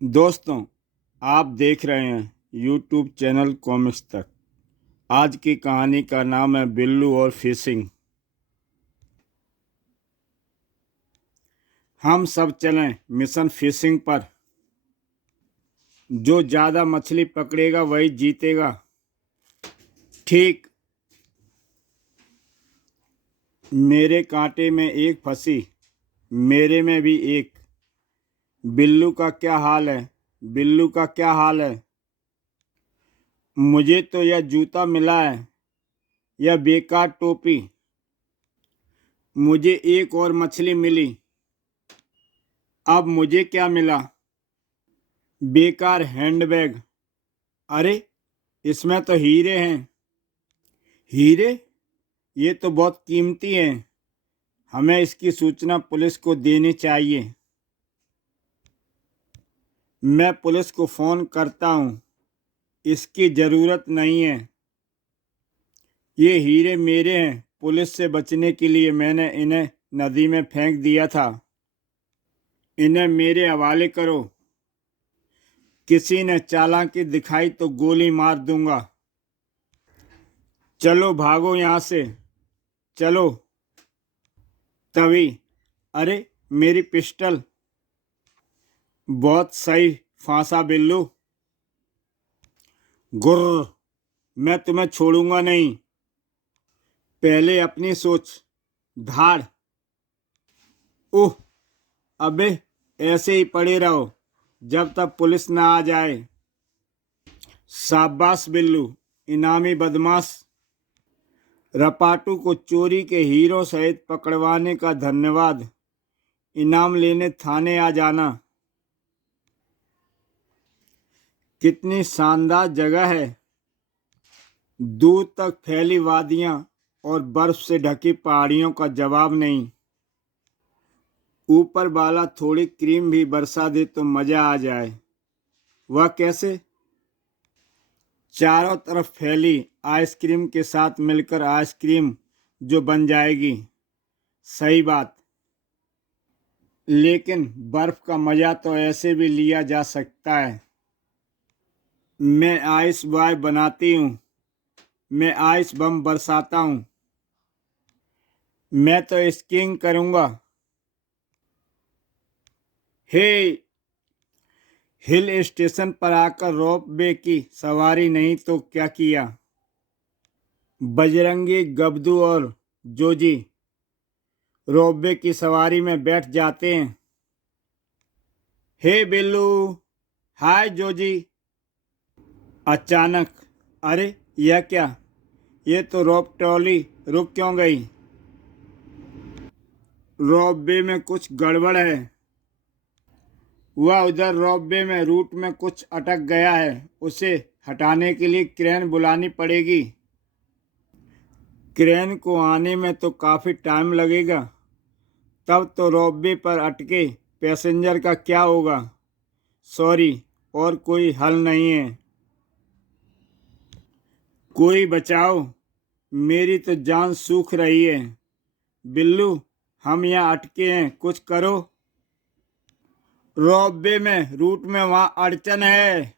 दोस्तों, आप देख रहे हैं यूट्यूब चैनल कॉमिक्स तक। आज की कहानी का नाम है बिल्लू और फिशिंग। हम सब चलें मिशन फिशिंग पर। जो ज़्यादा मछली पकड़ेगा वही जीतेगा। ठीक। मेरे कांटे में एक फंसी, मेरे में भी एक। बिल्लू का क्या हाल है? बिल्लू का क्या हाल है? मुझे तो यह जूता मिला है, यह बेकार टोपी। मुझे एक और मछली मिली। अब मुझे क्या मिला? बेकार हैंडबैग। अरे, इसमें तो हीरे हैं। हीरे? ये तो बहुत कीमती हैं। हमें इसकी सूचना पुलिस को देनी चाहिए। मैं पुलिस को फ़ोन करता हूँ। इसकी ज़रूरत नहीं है। ये हीरे मेरे हैं। पुलिस से बचने के लिए मैंने इन्हें नदी में फेंक दिया था। इन्हें मेरे हवाले करो। किसी ने चालाकी दिखाई तो गोली मार दूंगा। चलो भागो यहाँ से, चलो। तभी, अरे, मेरी पिस्टल। बहुत सही फांसा बिल्लू। गुर्र, मैं तुम्हें छोड़ूंगा नहीं। पहले अपनी सोच। धाड़। ओह, अबे, ऐसे ही पड़े रहो जब तक पुलिस ना आ जाए। शाबाश बिल्लू, इनामी बदमाश। रपाटू को चोरी के हीरो सहित पकड़वाने का धन्यवाद। इनाम लेने थाने आ जाना। कितनी शानदार जगह है। दूर तक फैली वादियां और बर्फ से ढकी पहाड़ियों का जवाब नहीं। ऊपर वाला थोड़ी क्रीम भी बरसा दे तो मजा आ जाए। वह कैसे? चारों तरफ फैली आइसक्रीम के साथ मिलकर आइसक्रीम जो बन जाएगी। सही बात। लेकिन बर्फ का मजा तो ऐसे भी लिया जा सकता है। मैं आइस बॉय बनाती हूँ। मैं आइस बम बरसाता हूँ। मैं तो स्कीइंग करूँगा। हे, हिल स्टेशन पर आकर रोप वे की सवारी नहीं तो क्या किया? बजरंगी, गब्दू और जोजी रोप वे की सवारी में बैठ जाते हैं। हे बिल्लू, हाय जोजी। अचानक, अरे, यह क्या? ये तो रोप ट्रॉली रुक क्यों गई? रोप वे में कुछ गड़बड़ है। वह उधर रोप वे में रूट में कुछ अटक गया है। उसे हटाने के लिए क्रेन बुलानी पड़ेगी। क्रेन को आने में तो काफ़ी टाइम लगेगा। तब तो रोपवे पर अटके पैसेंजर का क्या होगा? सॉरी, और कोई हल नहीं है। कोई बचाओ, मेरी तो जान सूख रही है। बिल्लू, हम यहाँ अटके हैं, कुछ करो। रोपवे में रूट में वहाँ अड़चन है।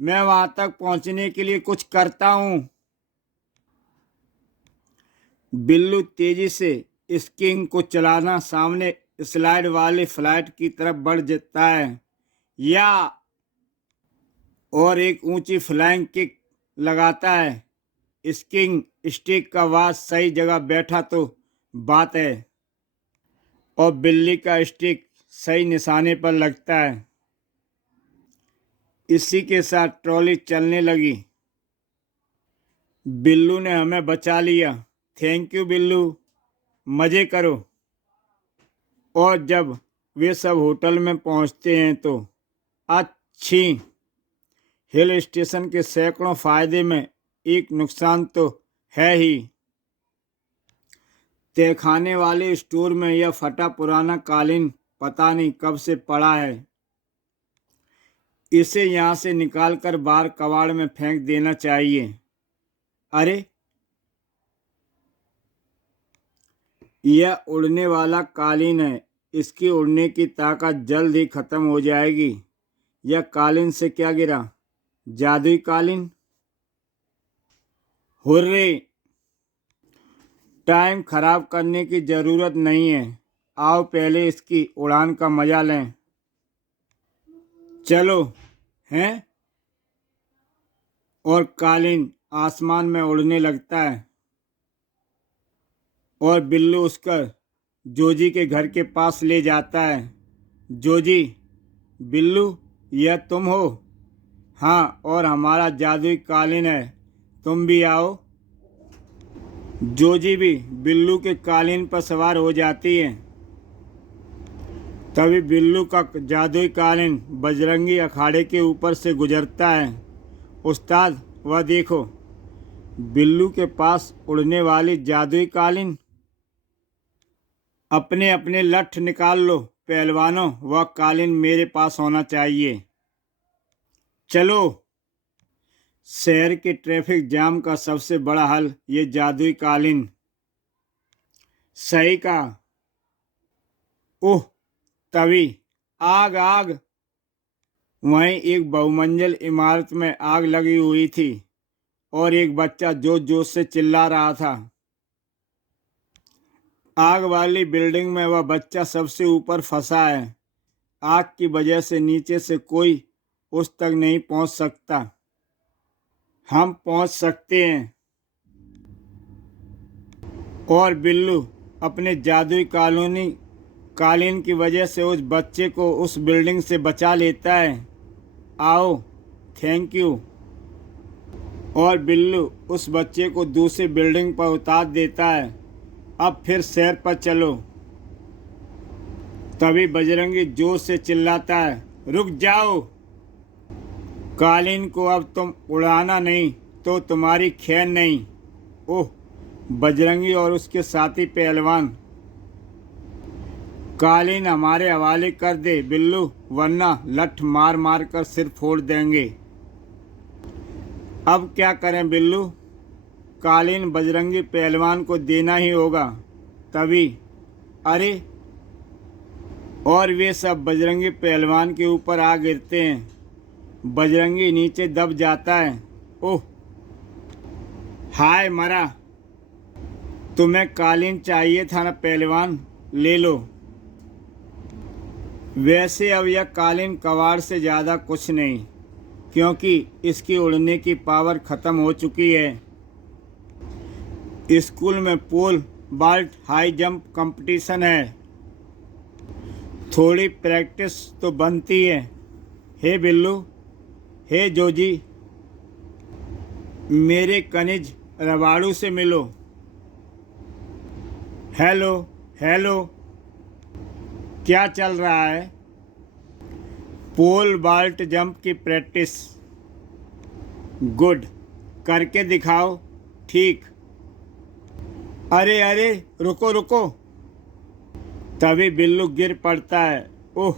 मैं वहाँ तक पहुँचने के लिए कुछ करता हूँ। बिल्लू तेजी से स्किंग को चलाना सामने स्लाइड वाली फ्लाइट की तरफ बढ़ जाता है, या और एक ऊंची फ्लाइंग किक लगाता है। स्किंग स्टिक का वास सही जगह बैठा तो बात है, और बिल्ली का स्टिक सही निशाने पर लगता है। इसी के साथ ट्रॉली चलने लगी। बिल्लू ने हमें बचा लिया। Thank you Billu. मज़े करो। और जब वे सब होटल में पहुंचते हैं तो अच्छी हिल स्टेशन के सैकड़ों फायदे में एक नुकसान तो है ही। तहखाने वाले स्टोर में यह फटा पुराना कालीन पता नहीं कब से पड़ा है। इसे यहाँ से निकालकर बाहर कबाड़ में फेंक देना चाहिए। अरे, यह उड़ने वाला कालीन है। इसकी उड़ने की ताकत जल्द ही खत्म हो जाएगी। यह कालीन से क्या गिरा? जादुई कालीन। हुर्रे! टाइम खराब करने की जरूरत नहीं है, आओ पहले इसकी उड़ान का मजा लें। चलो। हैं? और कालीन आसमान में उड़ने लगता है और बिल्लू उसका जोजी के घर के पास ले जाता है। जोजी, बिल्लू, यह तुम हो? हाँ, और हमारा जादुई कालीन है, तुम भी आओ। जोजी भी बिल्लू के कालीन पर सवार हो जाती है। तभी बिल्लू का जादुई कालीन बजरंगी अखाड़े के ऊपर से गुजरता है। उस्ताद, वह देखो, बिल्लू के पास उड़ने वाली जादुई कालीन। अपने अपने लठ निकाल लो पहलवानों, वह कालीन मेरे पास होना चाहिए। चलो। शहर के ट्रैफिक जाम का सबसे बड़ा हल ये जादुई कालीन। सही कहा। ओह, तभी आग आग! वहीं एक बहुमंजिल इमारत में आग लगी हुई थी और एक बच्चा जोर जोर से चिल्ला रहा था। आग वाली बिल्डिंग में वह बच्चा सबसे ऊपर फंसा है। आग की वजह से नीचे से कोई उस तक नहीं पहुंच सकता। हम पहुंच सकते हैं। और बिल्लू अपने जादुई कालीन की वजह से उस बच्चे को उस बिल्डिंग से बचा लेता है। आओ, थैंक यू। और बिल्लू उस बच्चे को दूसरी बिल्डिंग पर उतार देता है। अब फिर शहर पर चलो। तभी बजरंगी जोर से चिल्लाता है, रुक जाओ! कालीन को अब तुम उड़ाना नहीं तो तुम्हारी खैर नहीं। ओह, बजरंगी और उसके साथी पहलवान, कालीन हमारे हवाले कर दे बिल्लू, वरना लठ मार मार कर सिर फोड़ देंगे। अब क्या करें बिल्लू? कालीन बजरंगी पहलवान को देना ही होगा। तभी अरे! और वे सब बजरंगी पहलवान के ऊपर आ गिरते हैं। बजरंगी नीचे दब जाता है। ओह! हाय, मरा! तुम्हें कालीन चाहिए था ना पहलवान, ले लो। वैसे अब यह कालीन कबाड़ से ज़्यादा कुछ नहीं, क्योंकि इसकी उड़ने की पावर ख़त्म हो चुकी है। स्कूल में pole vault high jump competition है, थोड़ी प्रैक्टिस तो बनती है। हे बिल्लू, हे जोजी, मेरे कनिज रबाड़ू से मिलो। हेलो हेलो, क्या चल रहा है? पोल वाल्ट जंप की प्रैक्टिस। गुड, करके दिखाओ। ठीक। अरे अरे, रुको रुको! तभी बिल्लू गिर पड़ता है। ओह,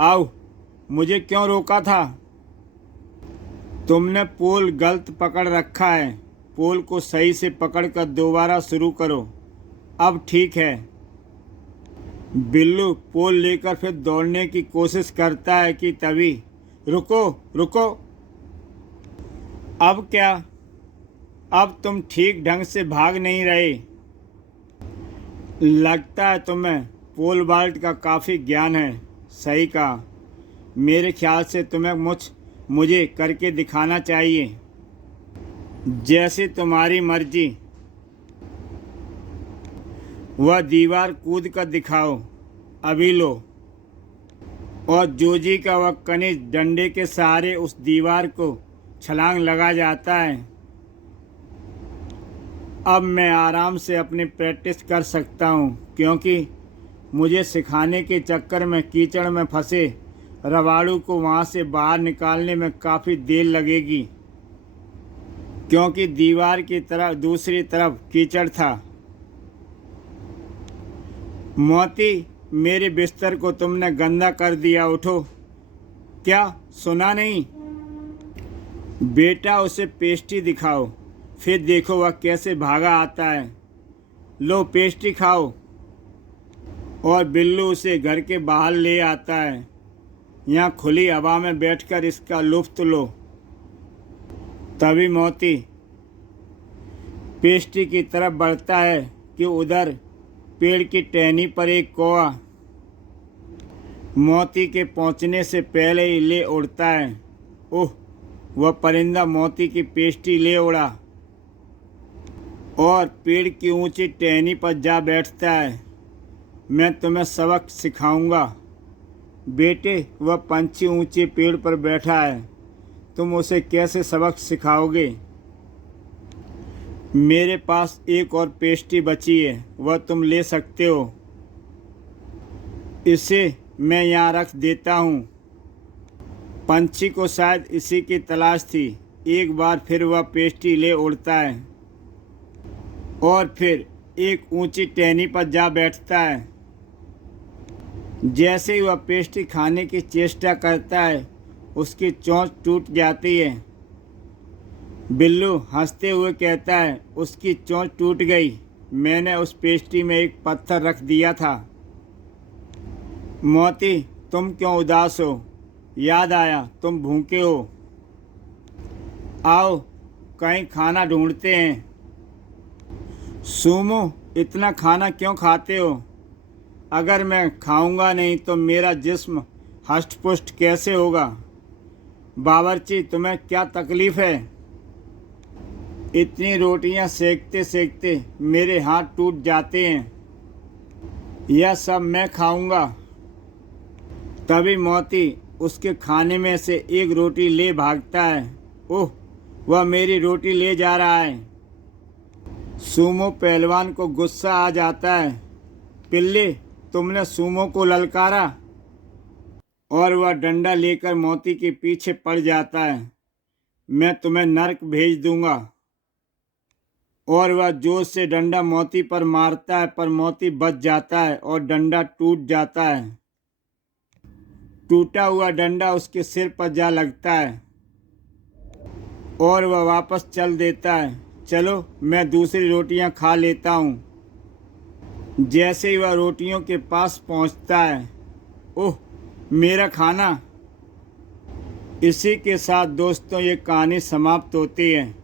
आओ! मुझे क्यों रोका था? तुमने पोल गलत पकड़ रखा है। पोल को सही से पकड़कर दोबारा शुरू करो। अब ठीक है। बिल्लू पोल लेकर फिर दौड़ने की कोशिश करता है कि तभी रुको रुको! अब क्या? अब तुम ठीक ढंग से भाग नहीं रहे। लगता है तुम्हें पोल वाल्ट का काफ़ी ज्ञान है। सही कहा। मेरे ख्याल से तुम्हें मुझे करके दिखाना चाहिए। जैसे तुम्हारी मर्जी। वह दीवार कूद कर दिखाओ। अभी लो। और जोजी का वह कनिज डंडे के सहारे उस दीवार को छलांग लगा जाता है। अब मैं आराम से अपनी प्रैक्टिस कर सकता हूँ, क्योंकि मुझे सिखाने के चक्कर में कीचड़ में फंसे रबाड़ू को वहाँ से बाहर निकालने में काफ़ी देर लगेगी, क्योंकि दीवार की तरफ दूसरी तरफ कीचड़ था। मोती, मेरे बिस्तर को तुमने गंदा कर दिया, उठो। क्या सुना नहीं? बेटा, उसे पेस्ट्री दिखाओ, फिर देखो वह कैसे भागा आता है। लो, पेस्ट्री खाओ। और बिल्लू उसे घर के बाहर ले आता है। यहाँ खुली हवा में बैठकर इसका लुत्फ़ लो। तभी मोती पेस्ट्री की तरफ बढ़ता है कि उधर पेड़ की टहनी पर एक कौवा मोती के पहुंचने से पहले ही ले उड़ता है। ओह, वह परिंदा मोती की पेस्ट्री ले उड़ा और पेड़ की ऊंची टहनी पर जा बैठता है। मैं तुम्हें सबक सिखाऊंगा बेटे। वह पंछी ऊंचे पेड़ पर बैठा है, तुम उसे कैसे सबक सिखाओगे? मेरे पास एक और पेस्ट्री बची है, वह तुम ले सकते हो। इसे मैं यहाँ रख देता हूँ। पंछी को शायद इसी की तलाश थी। एक बार फिर वह पेस्ट्री ले उड़ता है और फिर एक ऊंची टहनी पर जा बैठता है। जैसे ही वह पेस्ट्री खाने की चेष्टा करता है, उसकी चोंच टूट जाती है। बिल्लू हंसते हुए कहता है, उसकी चोंच टूट गई, मैंने उस पेस्ट्री में एक पत्थर रख दिया था। मोती, तुम क्यों उदास हो? याद आया तुम भूखे हो। आओ कहीं खाना ढूंढते हैं। सूमो, इतना खाना क्यों खाते हो? अगर मैं खाऊंगा नहीं तो मेरा जिस्म हष्ट-पुष्ट कैसे होगा? बावर्ची, तुम्हें क्या तकलीफ़ है? इतनी रोटियां सेकते सेकते मेरे हाथ टूट जाते हैं। यह सब मैं खाऊंगा। तभी मोती उसके खाने में से एक रोटी ले भागता है। ओह, वह मेरी रोटी ले जा रहा है। सूमो पहलवान को गुस्सा आ जाता है। पिल्ले, तुमने सूमो को ललकारा। और वह डंडा लेकर मोती के पीछे पड़ जाता है। मैं तुम्हें नर्क भेज दूंगा। और वह जोर से डंडा मोती पर मारता है, पर मोती बच जाता है और डंडा टूट जाता है। टूटा हुआ डंडा उसके सिर पर जा लगता है और वह वापस चल देता है। चलो, मैं दूसरी रोटियां खा लेता हूँ। जैसे ही वह रोटियों के पास पहुँचता है, ओह, मेरा खाना। इसी के साथ दोस्तों ये कहानी समाप्त होती है।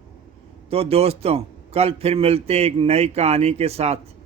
तो दोस्तों, कल फिर मिलते हैं एक नई कहानी के साथ।